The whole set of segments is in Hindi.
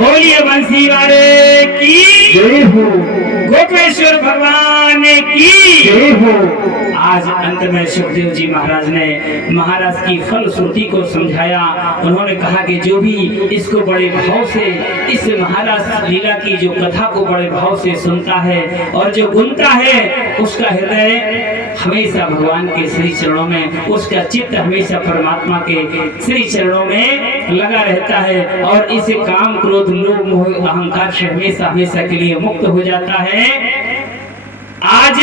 बोलिए बंसी वाले की जय हो, गोपेश्वर भगवान की जय हो। आज अंत में सुखदेव जी महाराज ने महाराज की फलश्रुति को समझाया। उन्होंने कहा कि जो भी इसको बड़े भाव से, इस महाराज लीला की जो कथा को बड़े भाव से सुनता है और जो गुनता है, उसका हृदय हमेशा भगवान के श्री चरणों में, उसका चित्त हमेशा परमात्मा के श्री चरणों में लगा रहता है और इस काम क्रोध लोभ मोह अहंकार से हमेशा हमेशा के लिए मुक्त हो जाता है। आज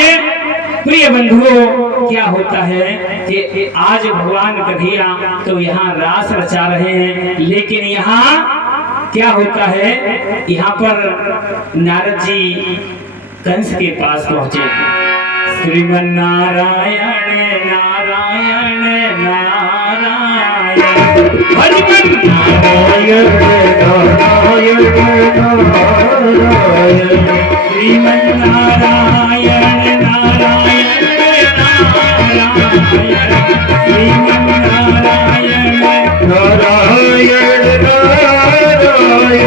प्रिय बंधुओं, क्या होता है कि आज भगवान कन्हैया तो यहाँ रास रचा रहे हैं, लेकिन यहाँ क्या होता है, यहाँ पर नारद जी कंस के पास पहुंचे। श्रीमन नारायण नारायण नारायण, हरिमन नारायण नारायण नारायण, श्रीमन नारायण नारायण नारायण, श्रीमन नारायण नारायण नारायण,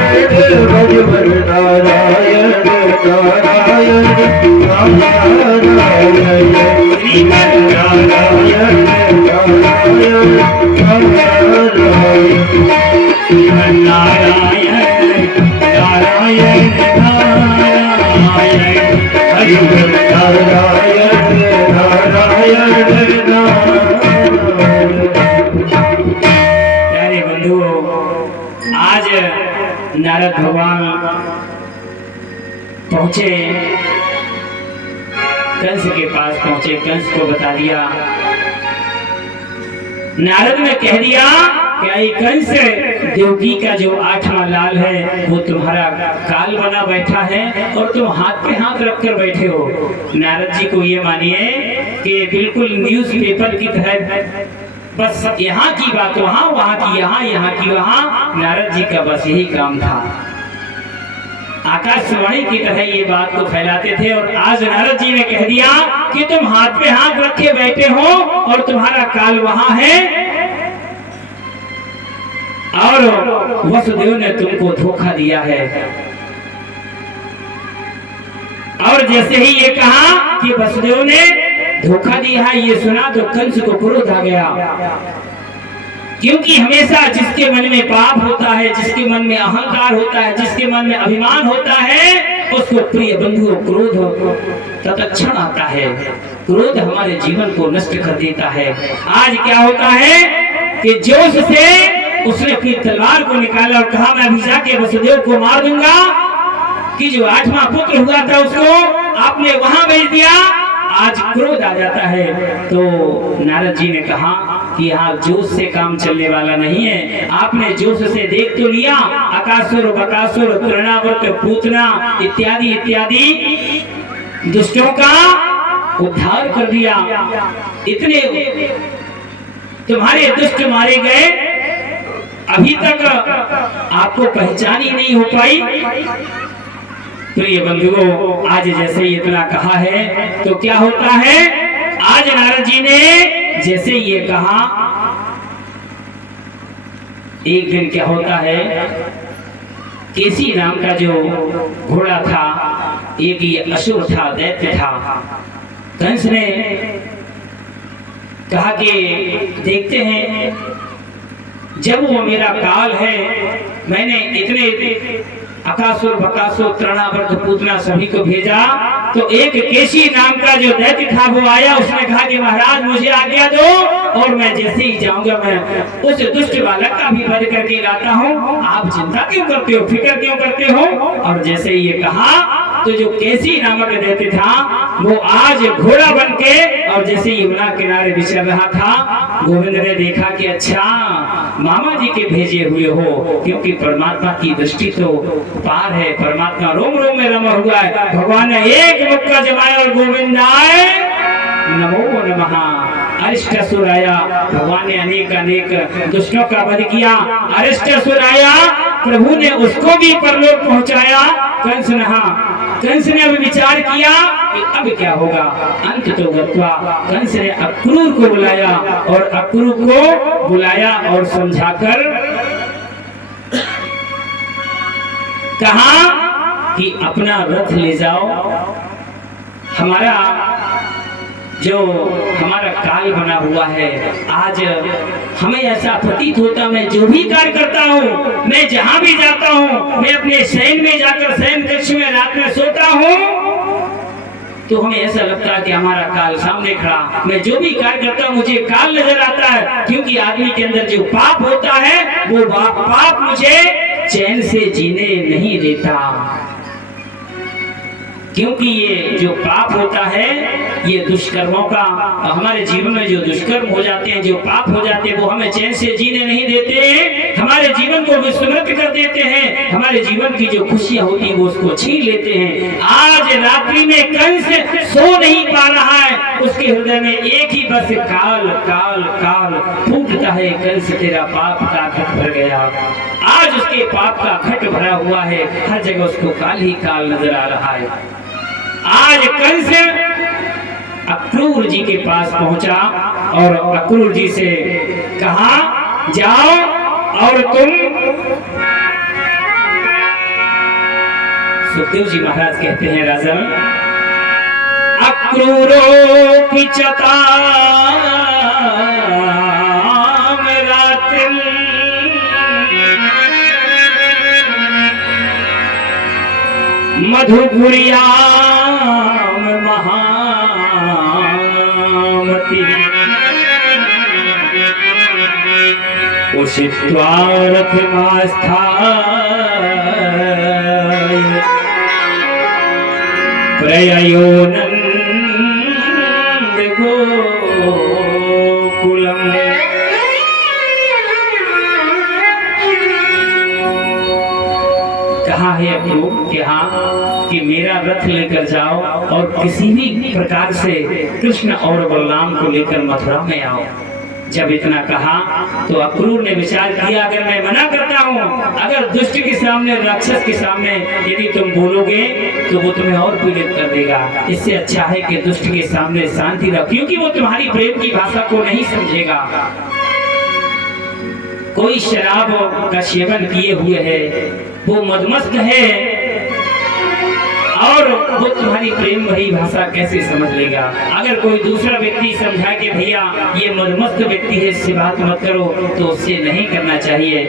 भजवर नारायण नारायण नारायण, श्रीमन नारायण नारायण नारायण, श्रीमन नारायण नारायण नारायण, हरिवर नारायण नारायण नारायण। प्यारे बंधुओं, आज नारद भगवान पहुंचे, कंस के पास पहुंचे, कंस को बता दिया। नारद ने कह दिया क्या ये कंस देवकी का जो 8वां लाल है वो तुम्हारा काल बना बैठा है और तुम हाथ पे हाथ रखकर बैठे हो। नारद जी को ये मानिए कि बिल्कुल न्यूज़पेपर की तरह, बस यहाँ की बात वहाँ, वहाँ की यहाँ, यहाँ की वहाँ। नारद जी का बस यही काम था, आकाशवाणी की तरह ये बात को फैलाते थे। और आज नारद जी ने कह दिया कि तुम हाथ पे हाथ रखे बैठे हो और तुम्हारा काल वहां है और वसुदेव ने तुमको धोखा दिया है। और जैसे ही ये कहा कि वसुदेव ने धोखा दिया है, ये सुना तो कंस को क्रोध आ गया, क्योंकि हमेशा जिसके मन में पाप होता है, जिसके मन में अहंकार होता है, जिसके मन में अभिमान होता है, उसको प्रिय बंधुओं क्रोध तत्क्षण आता है। क्रोध हमारे जीवन को नष्ट कर देता है। आज क्या होता है कि जोश से उसने अपनी तलवार को निकाला और कहा मैं अभी जाके वसुदेव को मार दूंगा, कि जो 8वां पुत्र हुआ था उसको आपने वहां भेज दिया। आज क्रोध आ जाता है। तो नारद जी ने कहा कि यहाँ जोश से काम चलने वाला नहीं है। आपने जोश से देख तो लिया, अकासुर बकासुर तृणावर्त पूतना इत्यादि इत्यादि दुष्टों का उद्धार कर दिया। इतने तुम्हारे दुष्ट मारे गए, अभी तक आपको पहचान ही नहीं हो पाई। तो ये बंधुओं, आज जैसे इतना कहा है तो क्या होता है, आज नारद जी ने जैसे ये कहा, एक दिन क्या होता है, केसी नाम का जो घोड़ा था, एक ये असुर था, दैत्य था। कंस ने कहा कि देखते हैं, जब वो मेरा काल है, मैंने इतने अकासुर बकासुर तृणावर्त पूतना सभी को भेजा, तो एक केसी नाम का जो दैत्य था वो आया। उसने कहा कि महाराज मुझे आज्ञा दो और मैं जैसे ही जाऊंगा मैं उस दुष्ट बालक का भी वध करके लाता हूँ। आप चिंता क्यों करते हो, फिक्र क्यों करते हो। और जैसे ये कहा तो जो केसी नामक दैत्य था वो आज घोड़ा बन के और जैसे यमुना किनारे विचर रहा था, गोविंद ने देखा कि अच्छा मामा जी के भेजे हुए हो, क्योंकि परमात्मा की दृष्टि तो पार है, परमात्मा रोम रोम में रमा हुआ है। भगवान ने एक मुक्का जमाया और गोविंदाय नमो नमः अरिष्टासुर आया। भगवान ने अनेक अनेक दुष्टों का वध किया। अरिष्टासुर आया, प्रभु ने उसको भी परलोक पहुंचाया। कंस ने अब विचार किया कि अब क्या होगा। अंत तो गत्वा कंस ने अक्रूर को बुलाया और अक्रूर को बुलाया और समझाकर कहा कि अपना रथ ले जाओ, हमारा जो हमारा काल बना हुआ है, आज हमें ऐसा प्रतीत होता, मैं जो भी कार्य करता हूँ, मैं जहां भी जाता हूँ, मैं अपने शयन में जाकर शयन कक्ष में रात में सोता हूँ, तो हमें ऐसा लगता है कि हमारा काल सामने खड़ा, मैं जो भी कार्य करता हूँ मुझे काल नजर आता है, क्योंकि आदमी के अंदर जो पाप होता है वो पाप मुझे चैन से जीने नहीं देता। क्योंकि ये जो पाप होता है, ये दुष्कर्मों का, हमारे जीवन में जो दुष्कर्म हो जाते हैं, जो पाप हो जाते हैं, वो हमें चैन से जीने नहीं देते, हमारे जीवन को विस्मृत कर देते हैं, हमारे जीवन की जो खुशियां होती हैं वो उसको छीन लेते हैं। आज रात्रि में कंस सो नहीं पा रहा है, उसके हृदय में एक ही बस काल काल काल फूटता है, कंस तेरा पाप का घट भर गया। आज उसके पाप का घट भरा हुआ है, हर जगह उसको काल ही काल नजर आ रहा है। आज कंस अक्रूर जी के पास पहुंचा और अक्रूर जी से कहा, जाओ और तुम, सुखदेव जी महाराज कहते हैं, राजन अक्रूरो पिचता मधुपुरिया महामती उषित्वा रथमास्थाय प्रययो नंद गोकुलम। कहा है अक्रूर कि मेरा रथ लेकर जाओ और किसी भी प्रकार से कृष्ण और बलराम को लेकर मथुरा में आओ। जब इतना कहा तो अक्रूर ने विचार किया, अगर मैं मना करता हूँ, अगर दुष्ट के सामने, राक्षस के सामने यदि तुम बोलोगे तो वो तुम्हें और पीड़ित कर देगा, इससे अच्छा है कि दुष्ट के सामने शांति रखो, क्योंकि वो तुम्हारी प्रेम की भाषा को नहीं समझेगा। कोई शराब का सेवन किए हुए है, वो मदमस्त है और वो तुम्हारी प्रेम भरी भाषा कैसे समझ लेगा। अगर कोई दूसरा व्यक्ति समझा कि भैया ये मदमस्त व्यक्ति है, इससे बात मत करो, तो उससे नहीं करना चाहिए।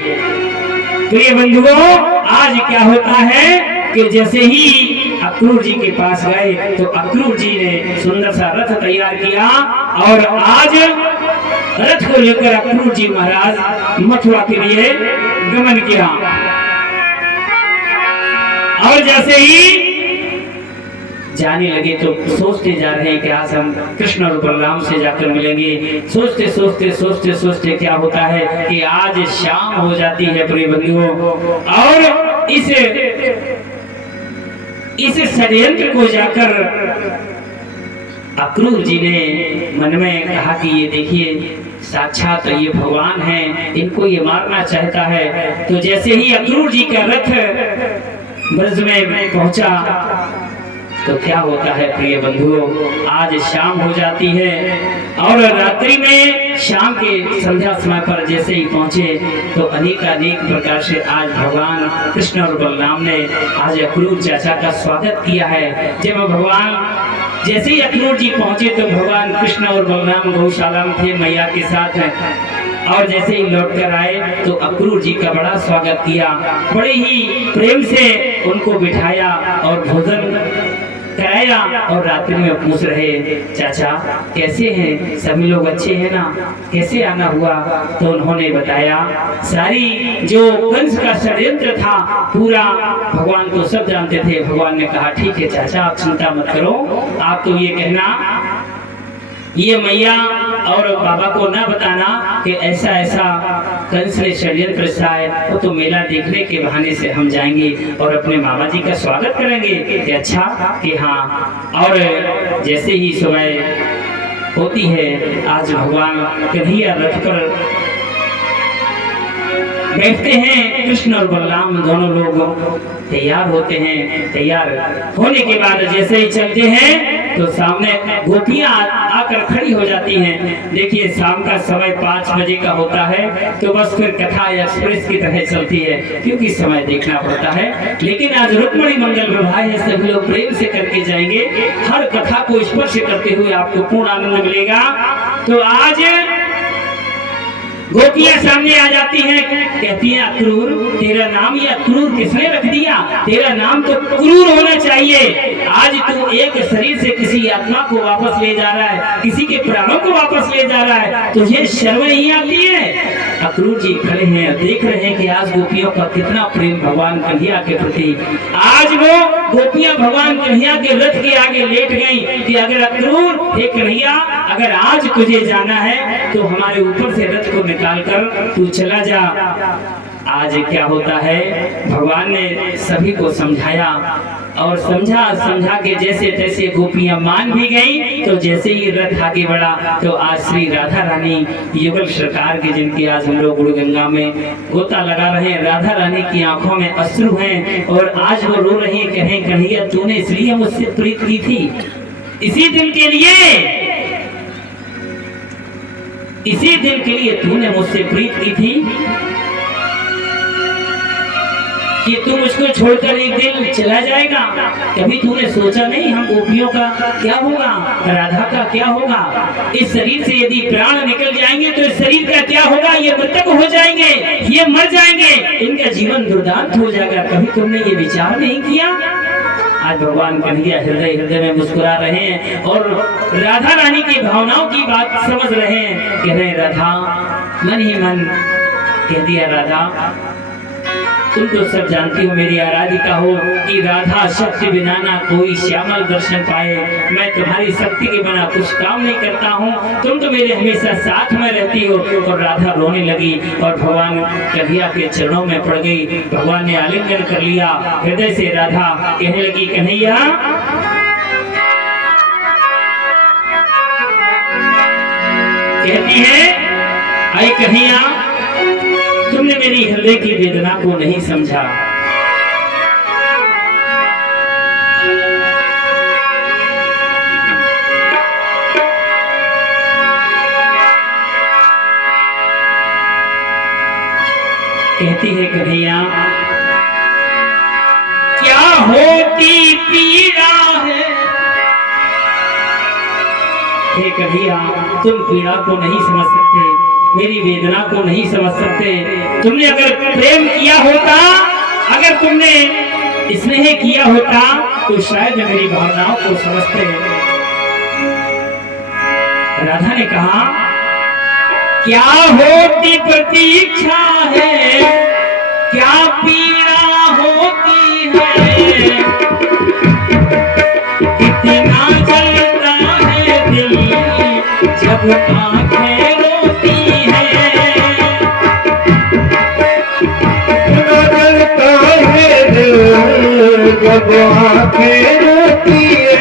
तो ये बंधुओं, आज क्या होता है कि जैसे ही अक्रूर जी के पास गए तो अक्रूर जी ने सुंदर सा रथ तैयार किया और आज रथ को लेकर अक्रूर जी महाराज मथुरा के लिए गमन किया। और जैसे ही जाने लगे तो सोचते जा रहे हैं कि आज हम कृष्ण और बलराम से जाकर मिलेंगे। सोचते सोचते सोचते सोचते क्या होता है कि आज शाम हो जाती है प्रिय बंधुओं, और इस षड्यंत्र को जाकर अक्रूर जी ने मन में कहा कि ये देखिए साक्षात ये भगवान हैं, इनको ये मारना चाहता है। तो जैसे ही अक्रूर जी का रथ ब्रज में पहुंचा तो क्या होता है प्रिय बंधुओं, आज शाम हो जाती है और रात्रि में शाम के संध्या समय पर जैसे ही पहुंचे तो अनेक प्रकार से आज भगवान कृष्ण और बलराम ने आज अक्रूर चाचा का स्वागत किया है। जब भगवान जैसे ही अक्रूर जी पहुंचे तो भगवान कृष्ण और बलराम गौशाला में थे मैया के साथ, और जैसे ही लौट कर आए तो अक्रूर जी का बड़ा स्वागत किया, बड़े ही प्रेम से उनको बिठाया और भोजन कराया और रात्रि में पूछ रहे, चाचा कैसे हैं, सभी लोग अच्छे हैं ना, कैसे आना हुआ? तो उन्होंने बताया सारी जो कंस का षड्यंत्र था पूरा भगवान को सब जानते थे। भगवान ने कहा ठीक है चाचा, आप चिंता मत करो, आप तो ये कहना, ये मैया और बाबा को ना बताना कि ऐसा ऐसा कंस ने षड्यंत्र रचा है, वो तो मेला देखने के बहाने से हम जाएंगे और अपने मामा जी का स्वागत करेंगे। कि अच्छा कि हाँ। और जैसे ही सुबह होती है आज भगवान कन्हैया रथ पर बैठते हैं, कृष्ण और बलराम दोनों लोग तैयार होते हैं। तैयार होने के बाद जैसे ही चलते हैं तो सामने गोपियां आकर खड़ी हो जाती हैं। देखिए शाम का समय 5 बजे का होता है, तो बस फिर कथा एक्सप्रेस की तरह चलती है, क्योंकि समय देखना पड़ता है। लेकिन आज रुक्मिणी मंगल विवाह है, सभी लोग प्रेम से करके जाएंगे। हर कथा को स्पर्श करते हुए आपको पूर्ण आनंद मिलेगा। तो आज गोपियां सामने आ जाती हैं, कहती हैं अक्रूर, तेरा नाम ये अक्रूर किसने रख दिया? तेरा नाम तो क्रूर होना चाहिए। आज तू एक शरीर से किसी आत्मा को वापस ले जा रहा है, किसी के प्राणों को वापस ले जा रहा है, तुझे शर्म नहीं आती है? अक्रूर जी खड़े हैं, देख रहे हैं कि आज गोपियों का कितना प्रेम भगवान कन्हैया के प्रति। आज वो गोपियां भगवान कन्हैया के रथ के आगे लेट गई कि अगर अक्रूर, हे कन्हैया, अगर आज तुझे जाना है तो हमारे ऊपर से रथ को निकालकर तू चला जा। आज क्या होता है, भगवान ने सभी को समझाया और समझा के जैसे तैसे गोपियां मान भी गई। तो जैसे ही रथ आगे बढ़ा तो आज श्री राधा रानी युगल सरकार के, जिनकी आज हम लोग गुड़गंगा में गोता लगा रहे हैं, राधा रानी की आंखों में अश्रु हैं और आज वो रो रही हैं, कहें कन्हैया तूने इसलिए मुझसे प्रीत की थी, इसी दिन के लिए तूने मुझसे प्रीत की थी कि तू मुझको छोड़कर एक दिन चला जाएगा। कभी तूने सोचा नहीं हम गोपियों का क्या होगा, राधा का क्या होगा? इस शरीर से यदि प्राण निकल जाएंगे तो इस शरीर का क्या होगा? ये मृतक हो जाएंगे, ये मर जाएंगे, इनका जीवन दुर्दांत हो जाएगा। कभी तुमने ये विचार नहीं किया? आज भगवान कन्हैया हृदय हृदय में मुस्कुरा रहे हैं और राधा रानी की भावनाओं की बात समझ रहे हैं। कह रहे राधा, मन ही मन कह दिया, राधा तुम तो सब जानती हो, मेरी आराधिका हो, कि राधा शक्ति बिना ना कोई श्यामल दर्शन पाए। मैं तुम्हारी शक्ति के बिना कुछ काम नहीं करता हूँ, तुम तो मेरे हमेशा साथ में रहती हो। और राधा रोने लगी और भगवान कन्हैया के चरणों में पड़ गई। भगवान ने आलिंगन कर लिया हृदय से। राधा कहने लगी, कन्हैया कहती है, आई कन्हैया, तुमने मेरी हृदय की वेदना को नहीं समझा। कहती है कन्हैया, क्या होती पीड़ा है? हे कन्हैया, तुम पीड़ा को नहीं समझ सकते, मेरी वेदना को नहीं समझ सकते। तुमने अगर प्रेम किया होता, अगर तुमने स्नेह किया होता तो शायद मेरी भावनाओं को समझते। राधा ने कहा, क्या होती प्रतीक्षा है, क्या पीड़ा होती है, कितना जलता है दिल जब आंखें रोती है, जलता है दिल जब आंखें रोती है।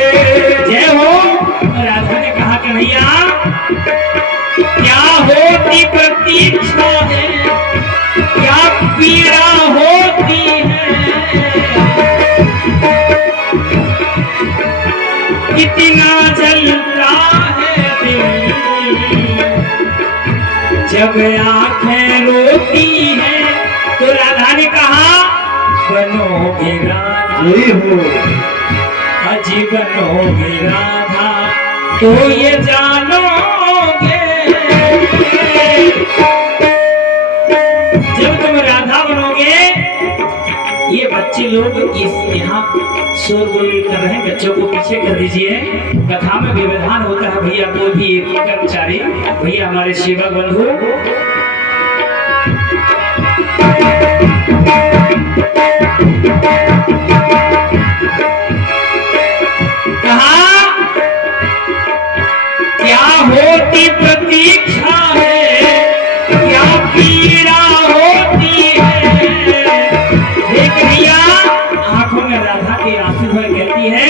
जय हो। राधा ने कहा, कन्हैया क्या होती प्रतीक्षा है, क्या पीड़ा होती है, कितना जलता है दिल जब आंखें रोती है। तो राधा ने कहा, बनोगे राधा, अजी बनोगे राधा तो ये जानोगे। जब तुम राधा बनोगे, ये बच्चे लोग इस यहाँ शोरगुल कर रहे हैं, बच्चों को पीछे कर दीजिए। कथा में व्यवधान होता है भैया, कोई भी एक कर्मचारी भैया, हमारे सेवक बंधु, कहा क्या होती प्रतीक्षा है, क्या पीड़ा होती है। एक भैया आंखों में राधा के आंसू भर कहती है,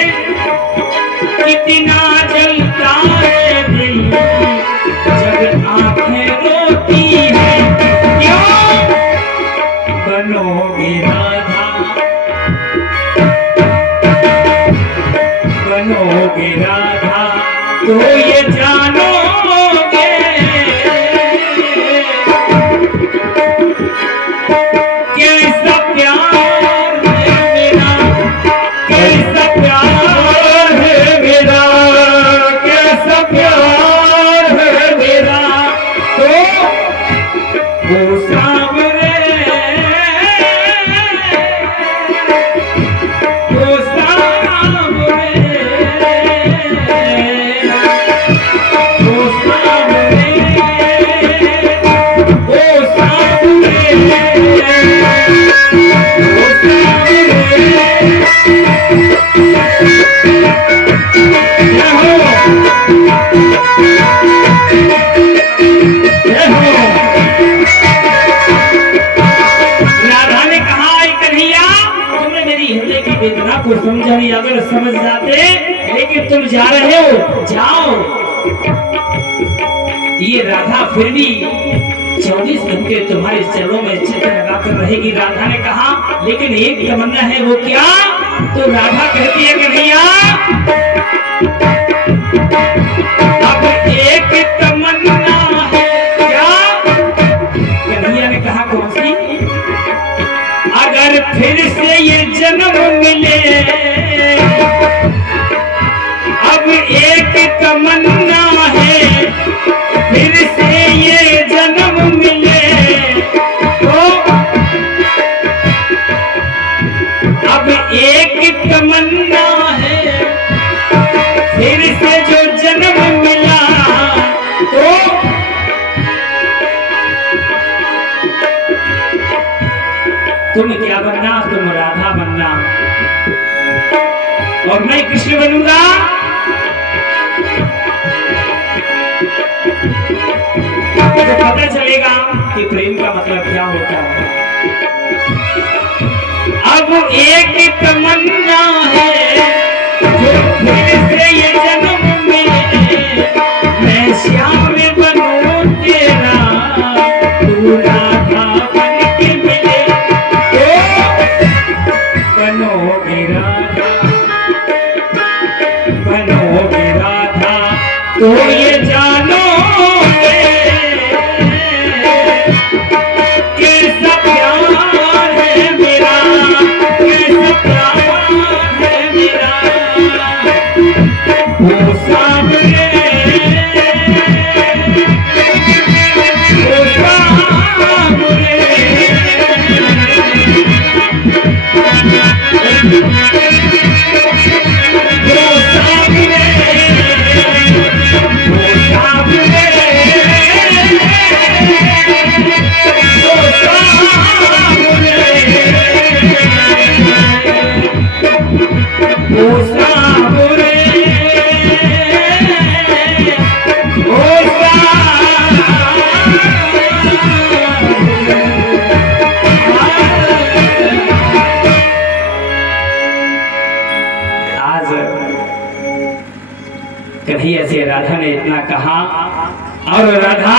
कितना जलता है दिल जब आंखें रोती है, क्यों बनोगे तो ये जानोगे कैसा प्यार है मेरा, कैसा प्यार है मेरा, कैसा प्यार है मेरा। तो वो सामने, वो सामने, वो सामने, वो सामने, वो सामने। जय हो, जय हो। राधा ने कहा, "ऐ कन्हैया, तुमने मेरी हृदय की वेदना को समझा नहीं, अगर समझ जाते, लेकिन तुम जा रहे हो, जाओ।" ये राधा फिर भी 24 घंटे तुम्हारे चरणों में चित्त लगाकर रहेगी। राधा ने कहा, लेकिन एक तमन्ना है, वो क्या? तो राधा कहती है, कन्हैया अब एक तमन्ना है। क्या? कन्हैया ने कहा, कौन सी? अगर फिर से ये जन्म मिले, अब एक तमन्ना है, फिर से ये जन्म मिले, तो अब एक तमन्ना है, फिर से जो जन्म मिला, तो तुम क्या बनना? तुम राधा बनना और मैं कृष्ण बनूंगा। तो पता चलेगा कि प्रेम का मतलब क्या होता है। अब एक तमन्ना है, जो फिर से ये जन्म में मैं श्याम बनूं तेरा, तू राधा बन के मिले, तो बनोगे राधा, बनोगे राधा, तो ये जानोगे कैसा प्यार है मेरा, कैसा प्यार है मेरा। वो सामने, वो सामने, वो सामने, कन्हैया से राधा ने इतना कहा और राधा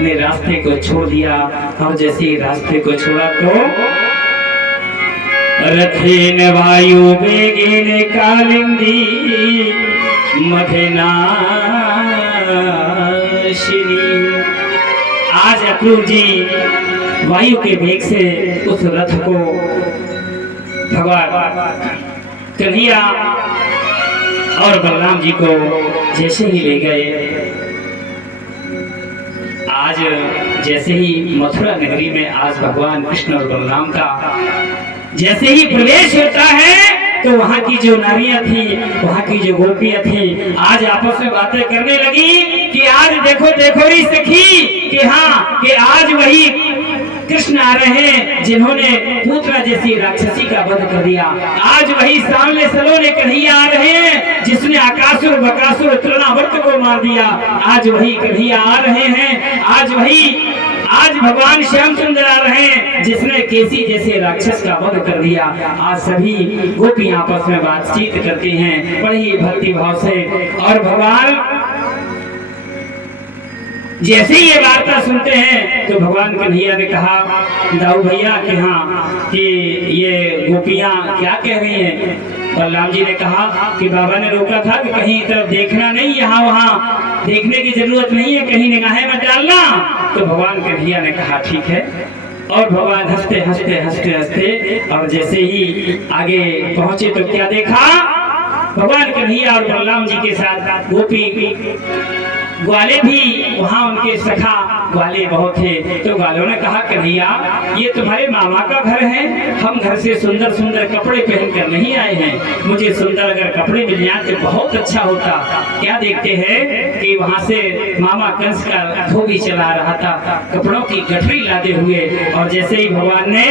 ने रास्ते को छोड़ दिया। और जैसे ही रास्ते को छोड़ा तो रथेन वायु वेगेन कालिंदी मधेनाशिनी। आज अक्रूर जी वायु के वेग से उस रथ को भगवान कन्हैया और बलराम जी को जैसे ही ले गए, आज जैसे ही मथुरा नगरी में आज भगवान कृष्ण और बलराम का जैसे ही प्रवेश होता है तो वहाँ की जो नारियां थी, वहाँ की जो गोपियां थी, आज आपस में बातें करने लगी कि आज देखो देखो री सखी कि हाँ कि आज वही कृष्ण आ रहे हैं जिन्होंने पूतना जैसी राक्षसी का वध कर दिया। आज वही सामने सलोने कन्हैया आ रहे हैं जिसने आकासुर बकासुर तृणावर्त को मार दिया। आज वही कन्हैया आ रहे हैं, आज भगवान श्यामचंद्र आ रहे हैं जिसने केसी जैसे राक्षस का वध कर दिया। आज सभी गोपी आपस में बातचीत करती हैं बड़ी ही भक्ति भाव से। और भगवान जैसे ही ये वार्ता सुनते हैं तो भगवान कन्हैया ने कहा दाऊ भैया कि हाँ कि ये गोपियां क्या कह रही हैं। बलराम जी ने कहा कि बाबा ने रोका था कि कहीं तरफ देखना नहीं, यहाँ वहाँ देखने की जरूरत नहीं है, कहीं निगाहें मत डालना। तो भगवान कन्हैया ने कहा ठीक है। और भगवान हंसते हंसते हंसते हंसते और जैसे ही आगे पहुंचे तो क्या देखा, भगवान कन्हैया और बलराम जी के साथ गोपी ग्वाले भी वहाँ, उनके सखा ग्वाले बहुत थे। तो ग्वालों ने कहा कन्हैया ये तुम्हारे मामा का घर है, हम घर से सुंदर सुंदर कपड़े पहनकर नहीं आए हैं, मुझे सुंदर अगर कपड़े मिल जाए तो बहुत अच्छा होता। क्या देखते हैं कि वहाँ से मामा कंस का धोबी चला रहा था कपड़ों की गठरी लादे हुए। और जैसे ही भगवान ने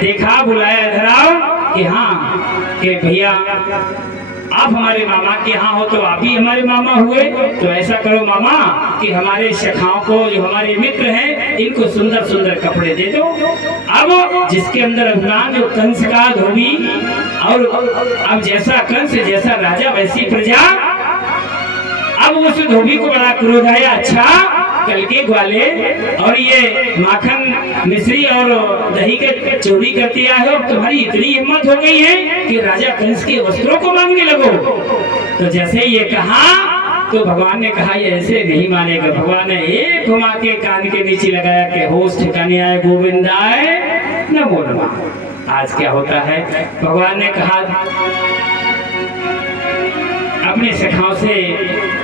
देखा, बुलाया इधर आओ कि हाँ कि भैया आप हमारे मामा के यहाँ हो तो आप भी हमारे मामा हुए, तो ऐसा करो मामा कि हमारे सखाओं को, जो हमारे मित्र हैं, इनको सुंदर सुंदर कपड़े दे दो। अब जिसके अंदर अभिमान, जो कंस का धोबी, और अब जैसा कंस जैसा राजा वैसी प्रजा। अब उस धोबी को बड़ा क्रोध आया, अच्छा कल के ग्वाले और ये माखन मिश्री और दही के चोरी करते आए हो, तुम्हारी इतनी हिम्मत हो गई है कि राजा कंस के वस्त्रों को मांगने लगो। तो जैसे ये कहा तो भगवान ने कहा ये ऐसे नहीं मानेगा। भगवान ने एक घुमा के कान के नीचे लगाया कि होश ठिकाने आए, गोविंदाय नमो नमः। आज क्या होता है, भगवान ने कहा अपने सखाओं से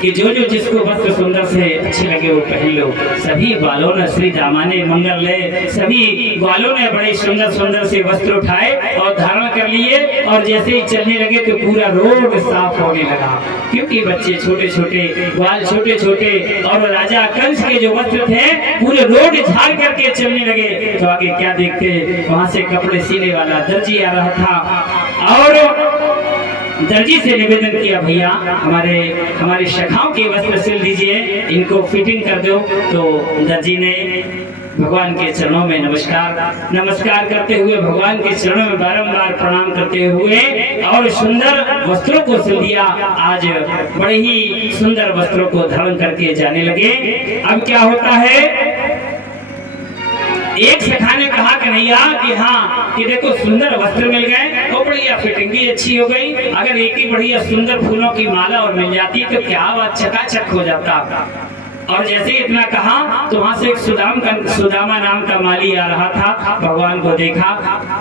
कि जो जो जिसको वस्त्र सुंदर से अच्छे लगे वो पहन लो। सभी ग्वालों ने श्री दामाने मंगल ले, सभी ग्वालों ने बड़े सुंदर सुंदर से वस्त्र उठाए और धारण कर लिए। और जैसे ही चलने लगे तो पूरा रोड साफ होने लगा, क्योंकि बच्चे छोटे छोटे, ग्वाल छोटे छोटे, और राजा कंस के जो वस्त्र थे पूरे रोड झाड़ करके चलने लगे। तो आगे क्या देखते, वहां से कपड़े सीने वाला दर्जी आ रहा था और दर्जी से निवेदन किया भैया हमारे सखाओं के वस्त्र सिल दीजिए, इनको फिटिंग कर दो। तो दर्जी ने भगवान के चरणों में नमस्कार करते हुए, भगवान के चरणों में बारंबार प्रणाम करते हुए और सुंदर वस्त्रों को सिल दिया। आज बड़े ही सुंदर वस्त्रों को धारण करके जाने लगे। अब क्या होता है, एक सखा ने कहा कन्हैया कि हाँ कि देखो सुंदर वस्त्र मिल गए और बढ़िया फिटिंग भी अच्छी हो गई, अगर एक ही बढ़िया सुंदर फूलों की माला और मिल जाती तो क्या बात चकाचक हो जाता। और जैसे इतना कहा तो वहां से एक सुदामा नाम का माली आ रहा था। भगवान को देखा,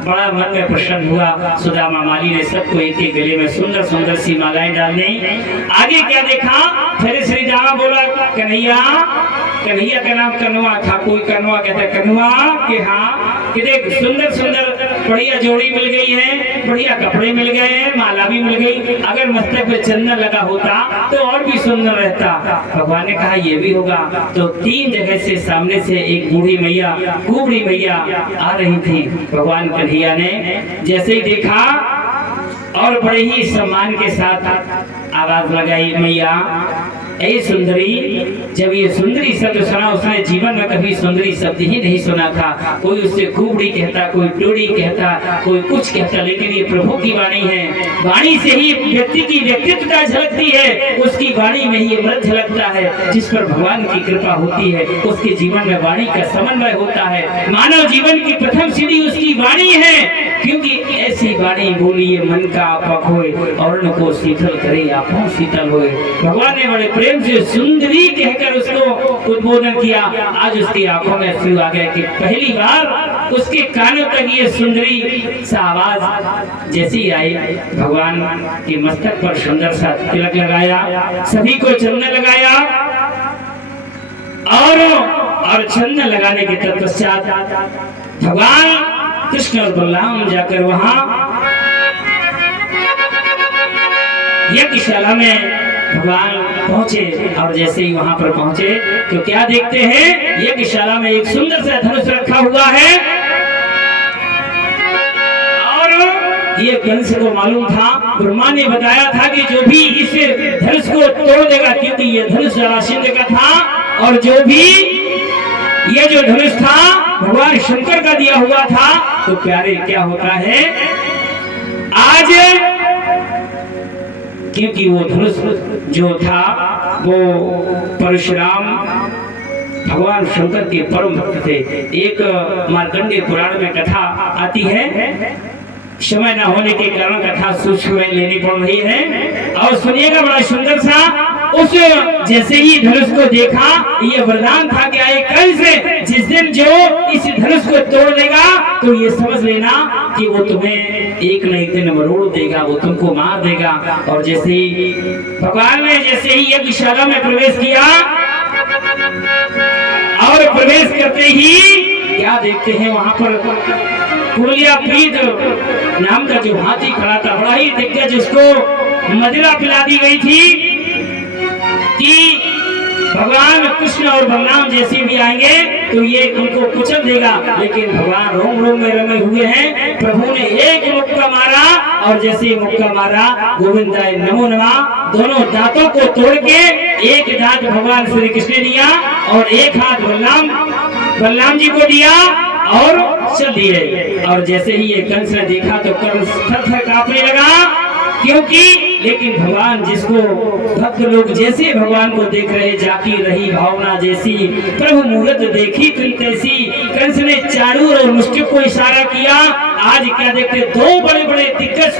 बड़ा मन में प्रसन्न हुआ। सुदामा माली ने सबको एक एक गले में सुंदर सुंदर सी मालाएं डालने। आगे क्या देखा, फिर श्री दामा बोला कन्हैया का नाम कनुआ था, कोई कनुआ कहता है कनुआ कि हाँ कि देख सुंदर सुंदर बढ़िया जोड़ी मिल गई है, बढ़िया कपड़े मिल गए हैं, माला भी मिल गई, अगर मस्तक पे चंदन लगा होता तो और भी सुंदर रहता। भगवान ने कहा ये भी होगा। तो तीन जगह से सामने से एक बूढ़ी मैया, कुबड़ी मैया आ रही थी। भगवान कन्हैया ने जैसे ही देखा और बड़े ही सम्मान के साथ आवाज लगाई, मैया ऐ सुंदरी। जब ये सुंदरी शब्द सुना, उसने जीवन में कभी सुंदरी शब्द ही नहीं सुना था। कोई उससे कुबड़ी कहता, कोई टोड़ी कहता, कोई कुछ कहता, लेकिन ये प्रभु की वाणी है। वाणी से ही व्यक्ति की व्यक्तित्वता झलकती है, उसकी वाणी में ही अमृत झलकता है। जिस पर भगवान की कृपा होती है उसके जीवन में वाणी का समन्वय होता है। मानव जीवन की प्रथम सीढ़ी उसकी वाणी है, क्योंकि ऐसी वाणी बोलिए मन का आपा होए और उनको शीतल करे आंखों शीतल होए। भगवान ने बड़े प्रेम से सुंदरी कहकर उसको उद्बोधन किया। आज उसकी आंखों में आंसू आ गए कि पहली बार उसके कानों तक ये सुंदरी सा आवाज जैसी आई। भगवान के मस्तक पर सुंदर सा तिलक लगाया, सभी को चंदन लगाया और चंदन लगाने के तत्पश्चात भगवान कृष्ण और बलराम जाकर वहां यज्ञशाला में भगवान पहुंचे। और जैसे ही वहां पर पहुंचे तो क्या देखते हैं, यज्ञशाला में एक सुंदर सा धनुष रखा हुआ है। और ये कंस को मालूम था, ब्रह्मा ने बताया था कि जो भी इस धनुष को तोड़ देगा, क्योंकि ये धनुष जरासंध का था, और जो भी ये जो धनुष था भगवान शंकर का दिया हुआ था। तो प्यारे क्या होता है, आज क्योंकि वो धनुष जो था वो परशुराम भगवान शंकर के परम भक्त थे। एक मार्कंडेय पुराण में कथा आती है समय न होने के कारण कथा सूक्ष्म में लेनी पड़ रही है। और सुनिएगा बड़ा सुंदर सा, उस जैसे ही धनुष को देखा, ये वरदान था क्या एक कंस जिस दिन जो इस धनुष को तोड़ देगा तो ये समझ लेना कि वो तुम्हें एक न एक दिन मरोड़ देगा, वो तुमको मार देगा। और जैसे ही भगवान ने जैसे ही यज्ञशाला में प्रवेश किया और प्रवेश करते ही क्या देखते हैं वहां पर कुलिया प्रीत नाम का जो हाथी खड़ा था, बड़ा ही दिग्गज, उसको मदिरा पिला दी गई थी कि भगवान कृष्ण और बलराम जैसे भी आएंगे तो ये उनको कुचल देगा। लेकिन भगवान रोम रोम में रमे हुए हैं। प्रभु ने एक मुक्का मारा और जैसे मुक्का मारा, गोविंदाय नमो नमः, दोनों दांतों को तोड़ के एक दांत भगवान श्री कृष्ण ने दिया और एक हाथ बलराम जी को दिया और चल दिए। और जैसे ही ये कंस ने देखा तो कंस थर-थर कांपने लगा, क्योंकि लेकिन भगवान जिसको भक्त लोग जैसे भगवान को देख रहे, जाकी रही भावना जैसी, प्रभु मूरत देखी तुम तैसी। कंस ने चाणूर और मुष्टिक को इशारा किया। आज क्या देखते, दो बड़े बड़े दिग्गज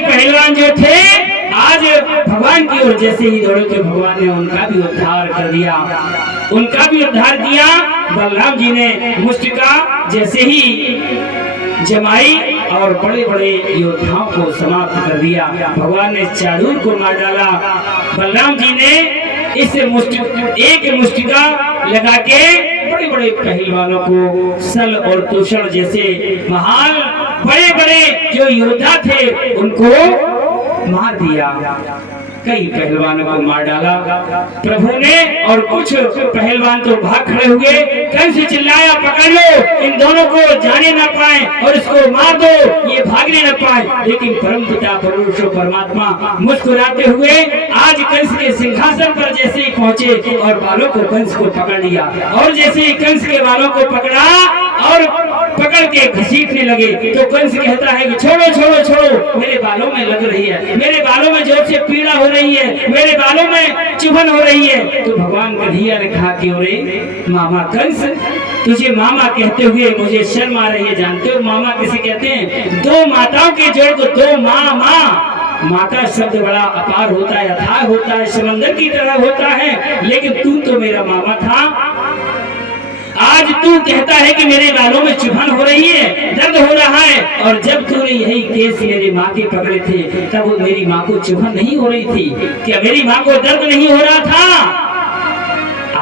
पहलवान जो थे, आज भगवान की ओर जैसे ही दौड़े तो भगवान ने उनका भी उद्धार कर दिया, उनका भी उद्धार किया। बलराम जी ने मुष्टिका जैसे ही जमाई और बड़े बड़े योद्धाओं को समाप्त कर दिया। भगवान ने चाणूर को मार डाला। बलराम जी ने इस एक मुष्टिका लगा के बड़े बड़े पहलवानों को, सल और तुषण जैसे महान बड़े बड़े जो योद्धा थे उनको मार दिया। कई पहलवानों को मार डाला प्रभु ने, और कुछ पहलवान तो भाग खड़े हुए। कंस चिल्लाया, पकड़ लो, इन दोनों को जाने ना पाए और इसको मार दो, ये भागने न पाए। लेकिन परमपिता परमेश्वर परमात्मा मुस्कुराते हुए आज कंस के सिंहासन पर जैसे ही पहुंचे और बालों को कंस को पकड़ लिया। और जैसे ही कंस के बालों को पकड़ा और पकड़ के घसीटने लगे तो कंस कहता है कि छोड़ो छोड़ो छोड़ो, मेरे बालों में लग रही है, मेरे बालों में जोर से पीड़ा हो रही है, मेरे बालों में चुभन हो रही है। तो भगवान कन्हैया ने कहा कि अरे मामा कंस, तुझे मामा कहते हुए मुझे शर्म आ रही है। जानते हो मामा किसे कहते हैं? दो माताओं के जोड़ को दो माँ। माता शब्द बड़ा अपार होता है, अथाह होता है, समंदर की तरह होता है, लेकिन तू तो मेरा मामा था। आज तू कहता है कि मेरे बालों में चुभन हो रही है, दर्द हो रहा है, और जब तूने यही केस मेरी माँ के पकड़े थे तब मेरी माँ को चुभन नहीं हो रही थी क्या? मेरी माँ को दर्द नहीं हो रहा था?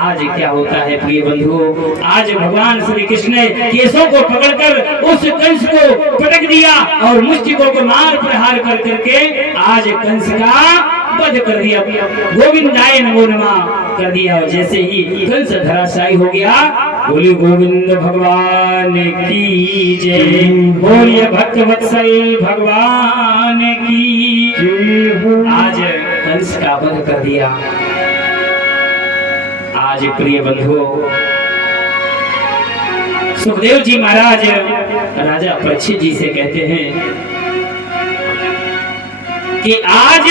आज क्या होता है प्रिय बंधुओं, आज भगवान श्री कृष्ण ने केसों को पकड़कर उस कंस को पटक दिया और मुष्टिकों को मार प्रहार कर करके आज कंस का वध कर दिया, गोविंदाय नमो नमः कर दिया। और जैसे ही कंस धराशायी हो गया, बोले गोविंद भगवान की जय, बोलिए भक्त वत्सल भगवान की जय। आज कंस का वध कर दिया। आज प्रिय बंधुओं, सुखदेव जी महाराज राजा परीक्षित जी से कहते हैं कि आज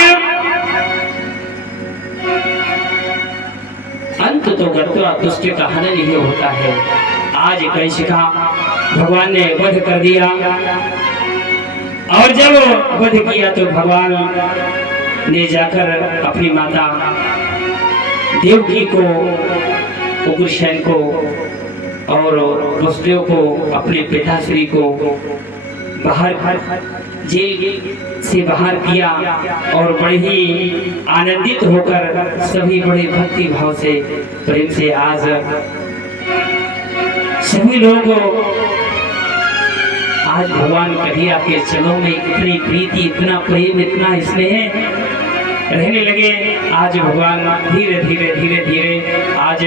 अंत तो गत्वा दुष्ट का हनन ही होता है। आज कंस का भगवान ने वध कर दिया, और जब वध किया तो भगवान ने जाकर अपनी माता देवकी को, उग्रसेन को और वसुदेव को, अपने पिताश्री को बाहर जेल से बाहर किया और बड़े ही आनंदित होकर सभी बड़े भक्ति भाव से प्रेम से आज सभी लोग आज भगवान कन्हैया के चरणों में इतनी प्रीति, इतना प्रेम, इतना स्नेह रहने लगे। आज भगवान धीरे धीरे आज